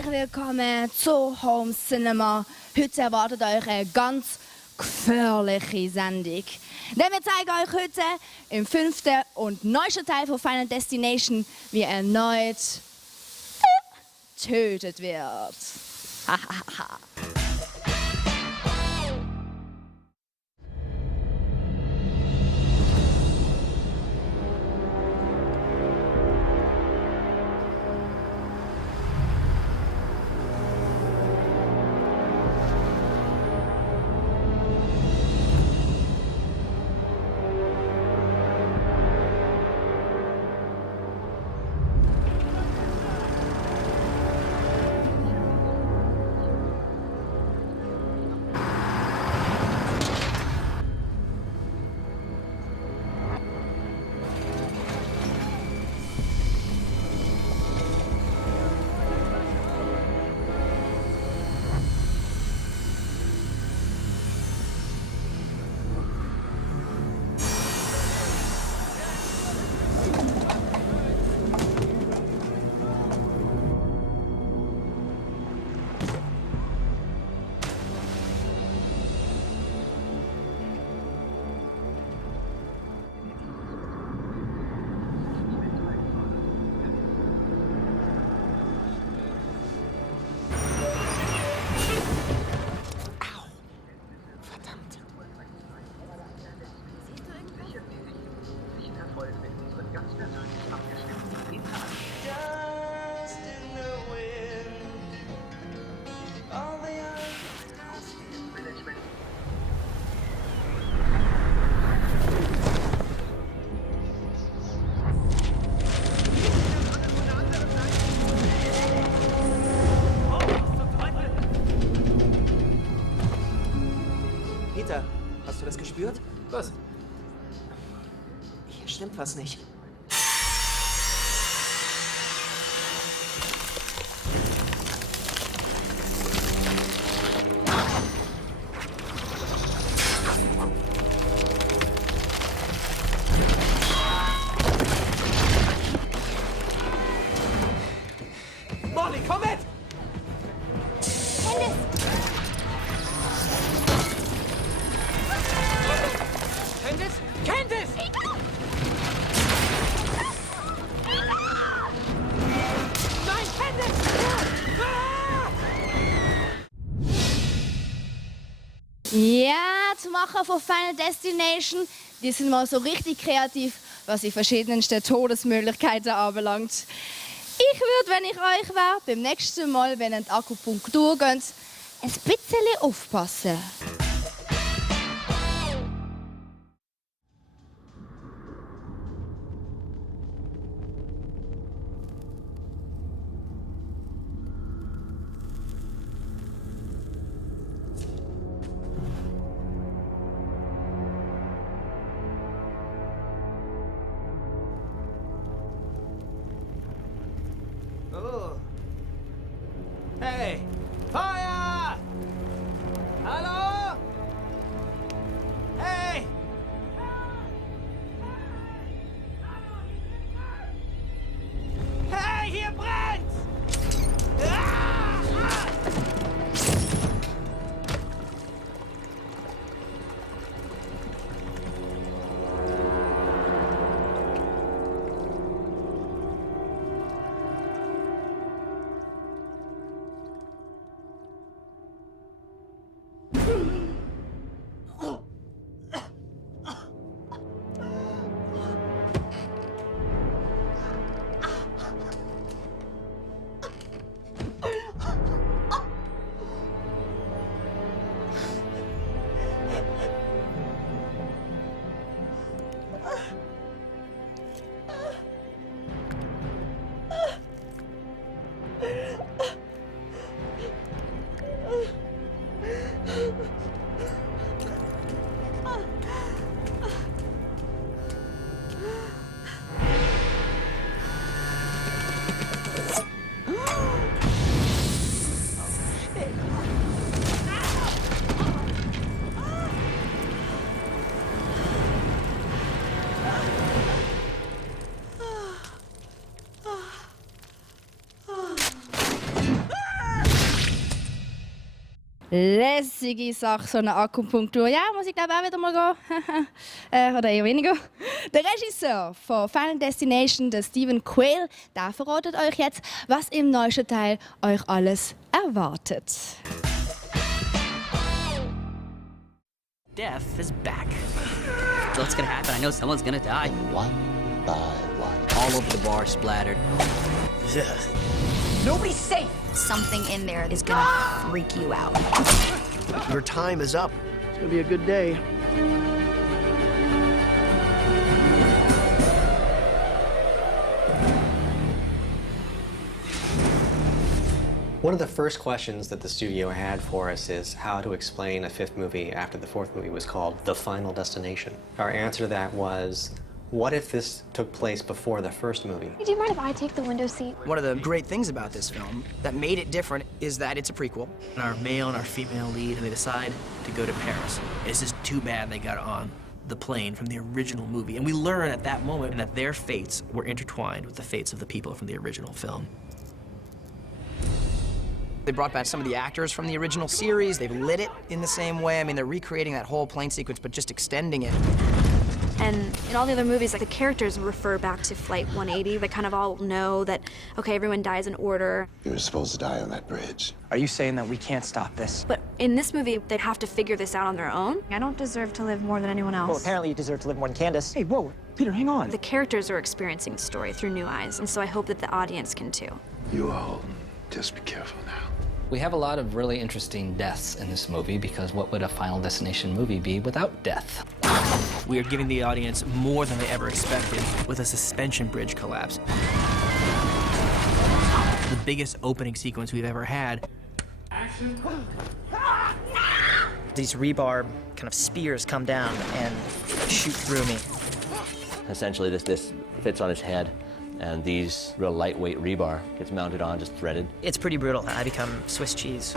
Herzlich willkommen zu Home Cinema. Heute erwartet euch eine ganz gefährliche Sendung. Denn wir zeigen euch heute im 5. und neuesten Teil von Final Destination, wie erneut getötet wird. Hahaha. Hast du das gespürt? Was? Hier stimmt was nicht. Molly, komm mit! Ja, die Macher von Final Destination, die sind mal so richtig kreativ, was die verschiedensten Todesmöglichkeiten anbelangt. Ich würde, wenn ich euch wäre, beim nächsten Mal, wenn ihr in die Akupunktur geht, ein bisschen aufpassen. Oh. Hey! Feuer! Hallo? Hey! Hey, hier brennt's! Ah! Ah! lässige Sache, so eine Akupunktur. Ja, muss ich glaube auch wieder mal gehen. Oder eher weniger. Der Regisseur von Final Destination, der Stephen Quayle, der verratet euch jetzt, was im neuesten Teil euch alles erwartet. Death is back. So what's gonna happen? I know someone's gonna die. One by one. All over the bar, splattered. Nobody's safe. Something in there is gonna freak you out. Your time is up. It's gonna be a good day. One of the first questions that the studio had for us is how to explain a fifth movie after the fourth movie was called The Final Destination. Our answer to that was, what if this took place before the first movie? Do you mind if I take the window seat? One of the great things about this film that made it different is that it's a prequel. Our male and our female lead, and they decide to go to Paris. It's just too bad they got on the plane from the original movie. And we learn at that moment that their fates were intertwined with the fates of the people from the original film. They brought back some of the actors from the original series. They've lit it in the same way. I mean, they're recreating that whole plane sequence, but just extending it. And in all the other movies, like, the characters refer back to Flight 180. They kind of all know that, okay, everyone dies in order. You were supposed to die on that bridge. Are you saying that we can't stop this? But in this movie, they'd have to figure this out on their own. I don't deserve to live more than anyone else. Well, apparently you deserve to live more than Candace. Hey, whoa, Peter, hang on. The characters are experiencing the story through new eyes, and so I hope that the audience can too. You all just be careful now. We have a lot of really interesting deaths in this movie because what would a Final Destination movie be without death? We are giving the audience more than they ever expected with a suspension bridge collapse. The biggest opening sequence we've ever had. Action. These rebar kind of spears come down and shoot through me. Essentially, this fits on his head, and these real lightweight rebar gets mounted on, just threaded. It's pretty brutal. I become Swiss cheese.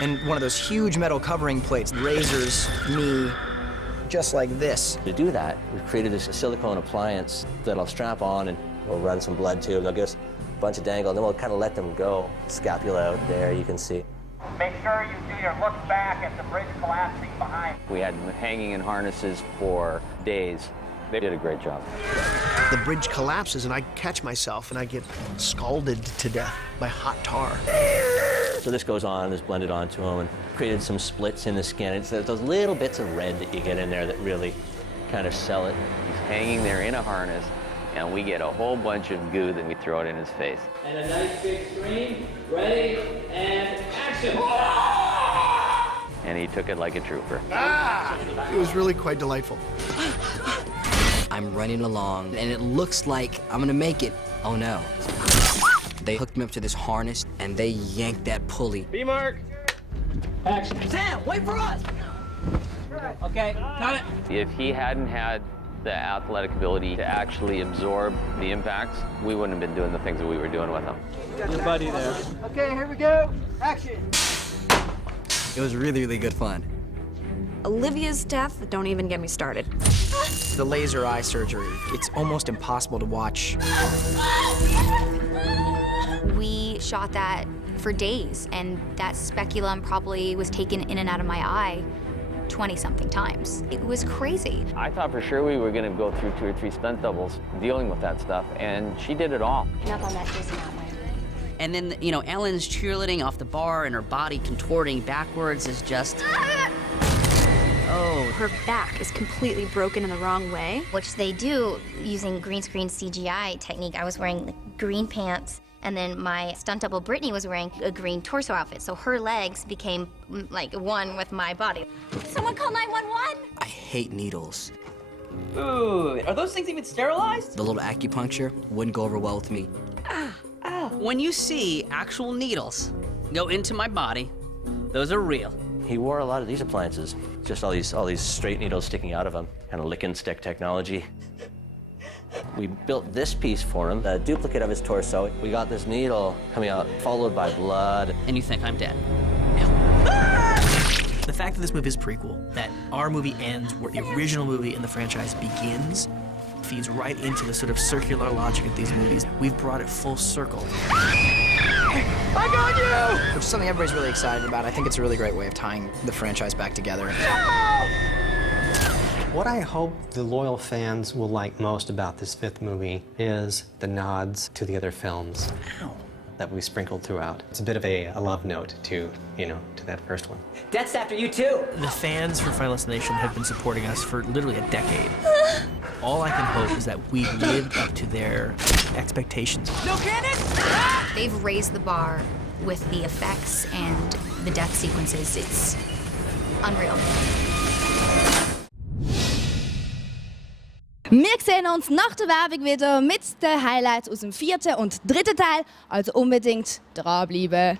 And one of those huge metal covering plates razors me just like this. To do that, we've created this silicone appliance that I'll strap on, and we'll run some blood tubes. I'll give us a bunch of dangle, and then we'll kind of let them go. Scapula out there, you can see. Make sure you do your look back at the bridge collapsing behind. We had them hanging in harnesses for days. They did a great job. The bridge collapses and I catch myself and I get scalded to death by hot tar. So this goes on, is blended onto them, and created some splits in the skin. It's those little bits of red that you get in there that really kind of sell it. He's hanging there in a harness, and we get a whole bunch of goo that we throw it in his face. And a nice big scream. Ready and action. And he took it like a trooper. It was really quite delightful. I'm running along, and it looks like I'm gonna make it. Oh no. They hooked me up to this harness, and they yanked that pulley. B-mark. Action. Sam, wait for us! Okay, got it. If he hadn't had the athletic ability to actually absorb the impacts, we wouldn't have been doing the things that we were doing with him. Your buddy there. Okay, here we go. Action. It was really, really good fun. Olivia's death, don't even get me started. The laser eye surgery, it's almost impossible to watch. We shot that for days, and that speculum probably was taken in and out of my eye 20-something times. It was crazy. I thought for sure we were going to go through 2 or 3 stunt doubles dealing with that stuff, and she did it all. Enough on that dismount. And then, you know, Ellen's cheerleading off the bar and her body contorting backwards is just... Oh. Her back is completely broken in the wrong way. Which they do using green screen CGI technique. I was wearing green pants, and then my stunt double Brittany was wearing a green torso outfit, so her legs became like one with my body. Someone call 911! I hate needles. Ooh, are those things even sterilized? The little acupuncture wouldn't go over well with me. When you see actual needles go into my body, those are real. He wore a lot of these appliances, just all these straight needles sticking out of him, kind of lick and stick technology. We built this piece for him, a duplicate of his torso. We got this needle coming out, followed by blood. And you think I'm dead. The fact that this movie is a prequel, that our movie ends where the original movie in the franchise begins, feeds right into the sort of circular logic of these movies. We've brought it full circle. I got you! Which is something everybody's really excited about. I think it's a really great way of tying the franchise back together. What I hope the loyal fans will like most about this fifth movie is the nods to the other films that we sprinkled throughout. It's a bit of a love note to, to that first one. That's after you too. The fans for Final Destination have been supporting us for literally a decade. All I can hope is that we've lived up to their expectations. No cannon! They've raised the bar with the effects and the death sequences. It's unreal. Wir sehen uns nach der Werbung wieder mit den Highlights aus dem 4. und 3. Teil. Also unbedingt dranbleiben.